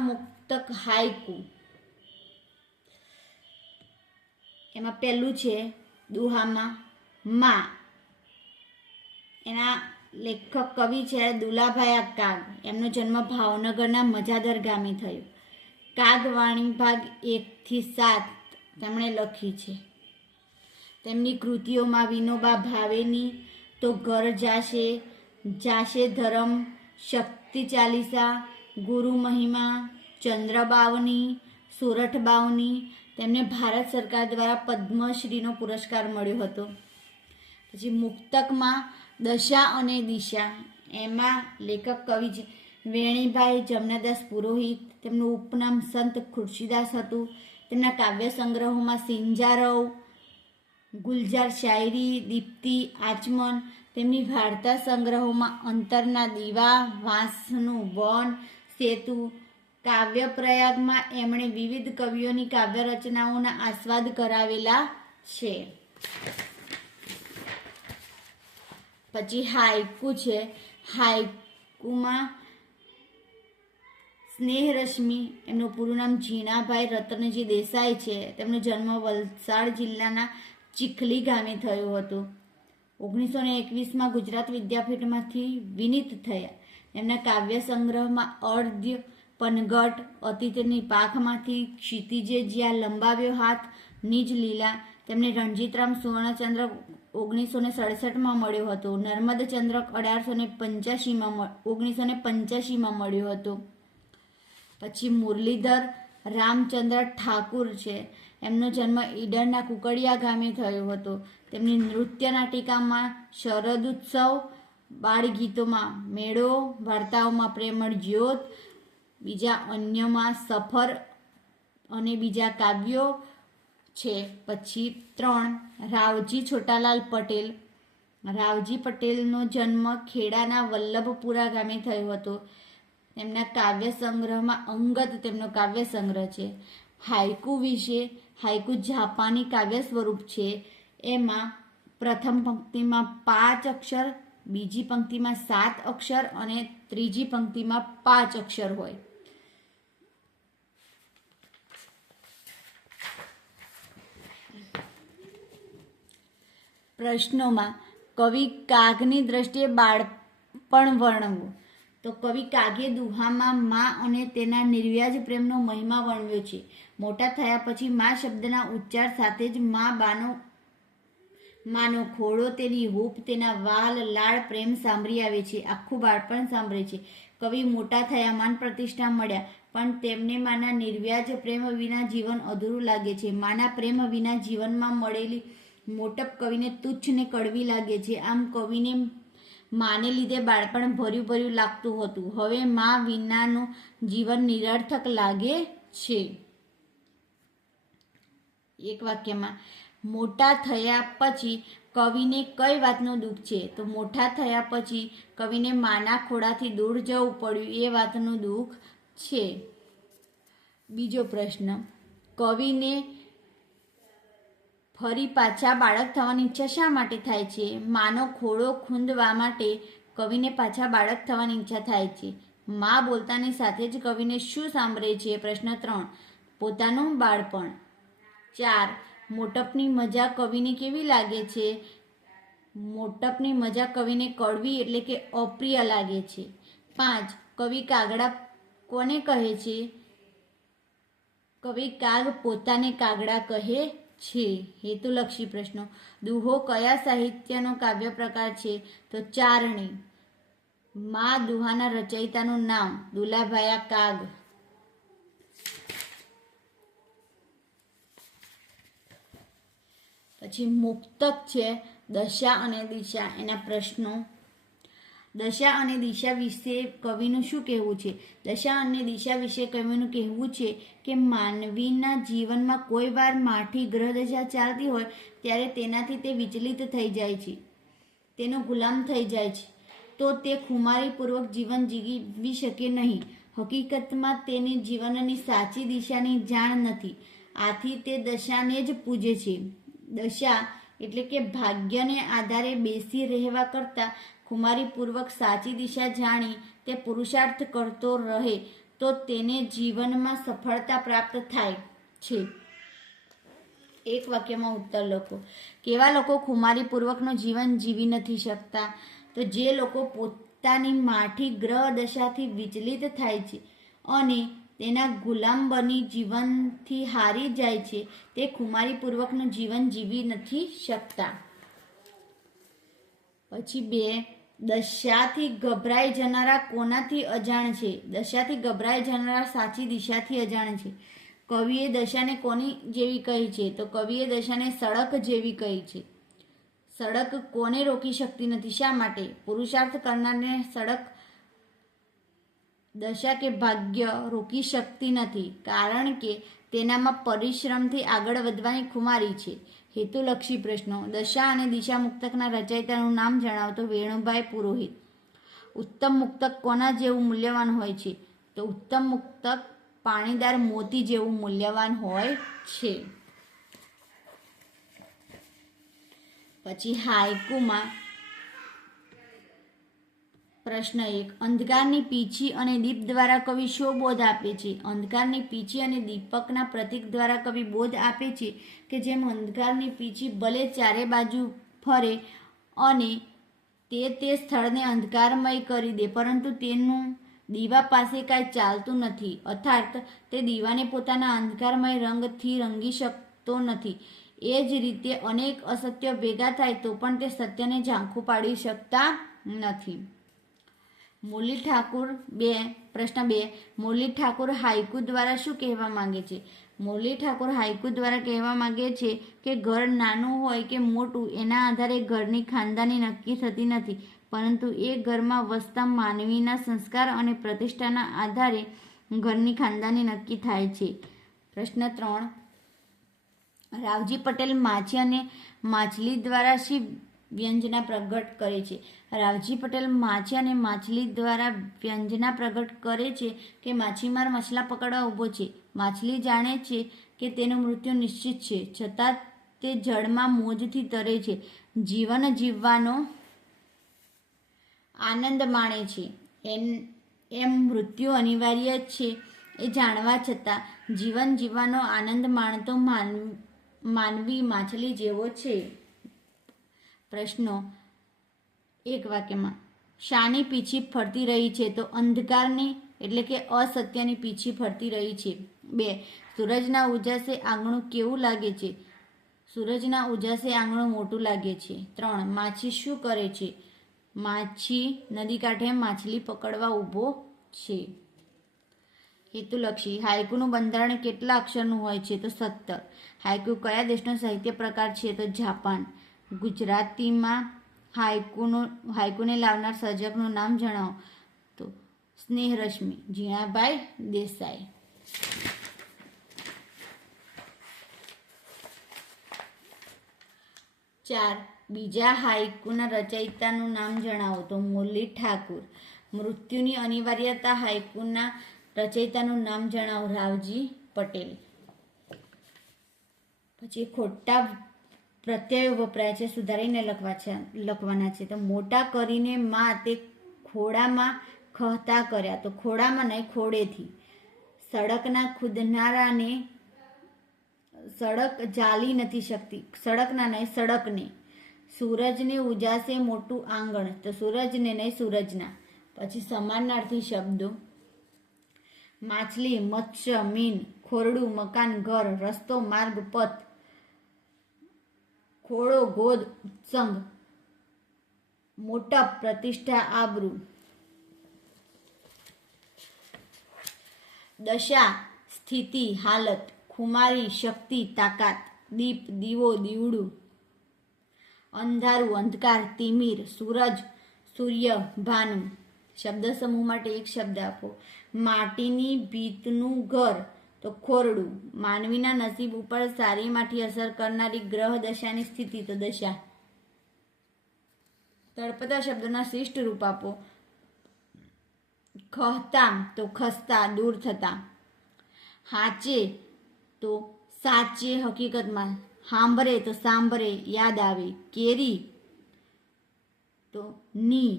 મુક્તક haiku, એમાં પહેલું છે દુહામાં માં. એના લેખક કવિ છે દુલાભાઈ કાગ. એમનો જન્મ ભાવનગરના મજાદર ગામે થયો. કાગવાણી ભાગ 1 થી 7 તેમણે લખી છે. તેમની કૃતિઓમાં વિનોબા ભાવેની તો ઘર જાશે, જાશે ધરમ, શક્તિ ચાલીસા, ગુરુ મહિમા, ચંદ્રબાવની, સોરઠ બાવની. તેમને ભારત સરકાર દ્વારા પદ્મશ્રીનો પુરસ્કાર મળ્યો હતો. પછી મુક્તકમાં દશા અને દિશા, એમાં લેખક કવિ છે વેણીભાઈ જમનાદાસ પુરોહિત. તેમનું ઉપનામ સંત ખુરશીદાસ હતું. તેમના કાવ્ય સંગ્રહોમાં સિંજારવ, ગુલજાર શાયરી, દીપ્તિ, આચમન. તેમની વાર્તા સંગ્રહોમાં અંતરના દીવા, વાંસનું વન, સેતુ. કાવ્ય પ્રયાગમાં એમણે વિવિધ કવિઓની કાવ્ય રચનાઓના આસ્વાદ કરાવેલા છે. પછી હાઈકુ છે. હાઈકુમાં સ્નેહરશ્મિ, એમનું પૂરું નામ ઝીણાભાઈ રતનજી દેસાઈ છે. તેમનો જન્મ વલસાડ જિલ્લાના ચીખલી ગામે થયો હતો. 1921માં ગુજરાત વિદ્યાપીઠમાંથી વિનીત થયા. એમના કાવ્ય સંગ્રહમાં અર્ધ્ય, પનઘટ, અતિથિની પાખમાંથી, ક્ષિતિજે જ્યાં લંબાવ્યો હાથ, નિજ લીલા. તેમને રણજીતરામ સુવર્ણચંદ્રક 1967માં મળ્યો હતો. નર્મદ ચંદ્રક 1985માં મળ્યો હતો. પછી મુરલીધર રામચંદ્ર ઠાકુર છે. એમનો જન્મ ઈડરના કુકડિયા ગામે થયો હતો. તેમની નૃત્ય નાટિકામાં શરદ ઉત્સવ, બાળગીતોમાં મેળો, વાર્તાઓમાં પ્રેમળ જ્યોત, બીજા અન્યમાં સફર અને બીજા કાવ્યો છે. પછી 3 રાવજી છોટાલાલ પટેલ. રાવજી પટેલનો જન્મ ખેડાના વલ્લભપુરા ગામે થયો હતો. તેમના કાવ્ય સંગ્રહમાં અંગત તેમનો કાવ્ય સંગ્રહ છે. હાઈકુ વિશે, હાઈકુ જાપાની કાવ્ય સ્વરૂપ છે. એમાં પ્રથમ પંક્તિમાં 5 અક્ષર, બીજી પંક્તિમાં 7 અક્ષર અને ત્રીજી પંક્તિમાં 5 અક્ષર હોય. પ્રશ્નોમાં કવિ કાગની દ્રષ્ટિએ બાળપણ વર્ણવવું. તો કવિ કાગે દુહામાં માં અને તેના નિર્વ્યાજ પ્રેમનો મહિમા વર્ણવ્યો છે. મોટા થયા પછી માં શબ્દના ઉચ્ચાર સાથે જ માનો ખોળો, તેની હૂંફ, તેના વાલ, લાડ, પ્રેમ સાંભળી આવે છે. આખું બાળપણ સાંભળે છે. કવિ મોટા થયા, માન પ્રતિષ્ઠા મળ્યા, પણ તેમને માના નિર્વ્યાજ પ્રેમ વિના જીવન અધૂરું લાગે છે. માના પ્રેમ વિના જીવનમાં મળેલી મોટપ કવિને તુચ્છ ને કડવી લાગે છે. આમ કવિને માને લીધે બાળપણ ભર્યું લાગતું હતું. હવે માં વિનાનું જીવન નિરર્થક લાગે છે. એક વાક્યમાં મોટા થયા પછી કવિને કઈ વાતનું દુઃખ છે? તો મોટા થયા પછી કવિને માના ખોળાથી દૂર જવું પડ્યું એ વાતનું દુઃખ છે. બીજો પ્રશ્ન, કવિને ફરી પાછા બાળક થવાની ઈચ્છા શા માટે થાય છે? માનો ખોળો ખૂંદવા માટે કવિને પાછા બાળક થવાની ઈચ્છા થાય છે. માં બોલતાની સાથે જ કવિને શું સાંભળે છે? પ્રશ્ન 3, પોતાનું બાળપણ. 4, મોટપની મજા કવિને કેવી લાગે છે? મોટપની મજા કવિને કડવી એટલે કે અપ્રિય લાગે છે. 5, કવિ કાગડા કોને કહે છે? કવિ કાગ પોતાને કાગડા કહે છે. હેતુલક્ષી પ્રશ્નો. દુહો કયા સાહિત્યનો કાવ્ય પ્રકાર છે? તો ચારણી. માં દુહાના રચયિતાનું નામ? દુલાભાઈ કાગ. પછી મુક્તક છે દશા અને દિશા. એના પ્રશ્નો. દશા અને દિશા વિશે કવિનું શું કહેવું છે? દશા અને દિશા વિશે કવિનું કહેવું છે કે માનવીના જીવનમાં કોઈ વાર માઠી ગ્રહદશા ચાલતી હોય ત્યારે તેનાથી તે વિચલિત થઈ જાય છે, તેનો ગુલામ થઈ જાય છે, તો તે ખુમારીપૂર્વક જીવન જીવી શકે નહીં. હકીકતમાં તેની જીવનની સાચી દિશાની જાણ નથી. આથી તે દશાને જ પૂજે છે. દશા એટલે કે ભાગ્યને આધારે બેસી રહેવા કરતાં ખુમારીપૂર્વક સાચી દિશા જાણી તે પુરુષાર્થ કરતો રહે તો તેને જીવનમાં સફળતા પ્રાપ્ત થાય છે. એક વાક્યમાં ઉત્તર લખો. કેવા લોકો ખુમારીપૂર્વકનું જીવન જીવી નથી શકતા? તો જે લોકો પોતાની માઠી ગ્રહ દશાથી વિચલિત થાય છે અને તેના ગુલામ બની જીવનથી હારી જાય છે, તે ખુમારીપૂર્વકનું જીવન જીવી નથી શકતા. પછી 2, દશાથી ગભરાઈ જનારા કોનાથી અજાણ છે? દશાથી ગભરાઈ જનારા સાચી દિશાથી અજાણ છે. કવિએ દશાને કોની જેવી કહી છે? તો કવિએ દશાને સડક જેવી કહી છે. સડક કોને રોકી શકતી નથી? શા માટે? પુરુષાર્થ કરનારને સડક દશા કે ભાગ્ય રોકી શકતી નથી, કારણ કે તેનામાં પરિશ્રમથી આગળ વધવાની ખુમારી છે. હેતુલક્ષી પ્રશ્નો. દશા અને દિશા મુક્તકના રચયિતાનું નામ જણાવો. તો વેણુભાઈ પુરોહિત. ઉત્તમ મુક્તક કોના જેવું મૂલ્યવાન હોય છે? તો ઉત્તમ મુક્તક પાણીદાર મોતી જેવું મૂલ્યવાન હોય છે. પછી હાયકુમાં પ્રશ્ન 1, અંધકારની પીંછી અને દીપ દ્વારા કવિ શો બોધ આપે છે? અંધકારની પીંછી અને દીપકના પ્રતીક દ્વારા કવિ બોધ આપે છે કે જેમ અંધકારની પીંછી ભલે ચારે બાજુ ફરે અને તે સ્થળને અંધકારમય કરી દે, પરંતુ તેનું દીવા પાસે કાંઈ ચાલતું નથી, અર્થાત તે દીવાને પોતાના અંધકારમય રંગથી રંગી શકતો નથી. એ જ રીતે અનેક અસત્યો ભેગા થાય તો પણ તે સત્યને ઝાંખું પાડી શકતા નથી. મુરલી ઠાકુર પ્રશ્ન 2, મુરલી ઠાકુર હાઇકુ દ્વારા શું કહેવા માંગે છે? મુરલી ઠાકુર હાઇકુ દ્વારા કહેવા માંગે છે કે ઘર નાનું હોય કે મોટું એના આધારે ઘરની ખાનદાની નક્કી થતી નથી, પરંતુ એ ઘરમાં વસતા માનવીના સંસ્કાર અને પ્રતિષ્ઠાના આધારે ઘરની ખાનદાની નક્કી થાય છે. પ્રશ્ન 3, રાવજી પટેલ માછી અને માછલી દ્વારા શી વ્યંજના પ્રગટ કરે છે? રાવજી પટેલ માછી અને માછલી દ્વારા વ્યંજના પ્રગટ કરે છે કે માછીમાર મછલા પકડવા ઊભો છે. માછલી જાણે છે કે તેનું મૃત્યુ નિશ્ચિત છે, છતાં તે જળમાં મોજથી તરે છે, જીવન જીવવાનો આનંદ માણે છે. એમ મૃત્યુ અનિવાર્ય છે એ જાણવા છતાં જીવન જીવવાનો આનંદ માણતો માનવી માછલી જેવો છે. પ્રશ્નો 1 વાક્યમાં. શાની પીછી ફરતી રહી છે? તો અંધકારની એટલે કે અસત્યની પીછી ફરતી રહી છે. 2, સૂરજના ઉજાસે આંગણું કેવું લાગે છે? સૂરજના ઉજાસે આંગણું મોટું લાગે છે. 3, માછી શું કરે છે? માછી નદી કાંઠે માછલી પકડવા ઊભો છે. હેતુલક્ષી. હાઇકુનું બંધારણ કેટલા અક્ષરનું હોય છે? તો 17. હાઇકુ કયા દેશનો સાહિત્ય પ્રકાર છે? તો જાપાન. ગુજરાતીમાં હાઇકુને લાવનાર સર્જકનું નામ જણાવો. તો સ્નેહરશ્મિ ઝીણાભાઈ દેસાઈ. 4, બીજા હાઇકુના રચયિતાનું નામ જણાવો. તો મુરલી ઠાકુર. મૃત્યુની અનિવાર્યતા હાઇકુના રચયિતાનું નામ જણાવો. રાવજી પટેલ. પછી ખોટા પ્રત્યયો વપરાય છે, સુધારીને લખવાના છે. તો મોટા કરીને માં તે ખોડામાં ખહતા કર્યા. તો ખોડામાં નહીં, ખોડેથી. સડકના ખુદનારાને સડક ચાલી નથી શકતી. સડકના નહીં, સડકને. સૂરજને ઉજાસે મોટું આંગણ. તો સૂરજને નહીં, સૂરજના. પછી સમાનાર્થી શબ્દો. માછલી, મત્સ્ય, મીન. ખોરડું, મકાન, ઘર. રસ્તો, માર્ગ, પથ. ખોળો, ગોદ, ઉત્સંગ. મોટપ, પ્રતિષ્ઠા, આબરૂ. દશા, સ્થિતિ, હાલત. ખુમારી, શક્તિ, તાકાત. દીપ, દીવો, દીવડું. અંધારું, અંધકાર, તિમિર. સૂરજ, સૂર્ય, ભાનુ. શબ્દ સમૂહ માટે એક શબ્દ આપો. માટીની ભીતનું ઘર. તો ખોરડું. માનવીના નસીબ ઉપર સારી માઠી અસર કરનારી ગ્રહ દશાની સ્થિતિ. તો દશા. તળપદા શબ્દોના શિષ્ટ રૂપ આપો. ખહતા તો ખસતા, દૂર થતા. હાચે તો સાચે, હકીકતમાં. સાંભરે તો સાંભરે, યાદ આવે. કેરી તો ની,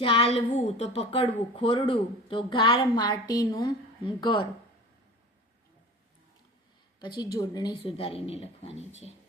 જાલવું તો પકડવું, ખોરડું તો ગાર માટીનું ઘર. પછી જોડણી સુધારીને લખવાની છે.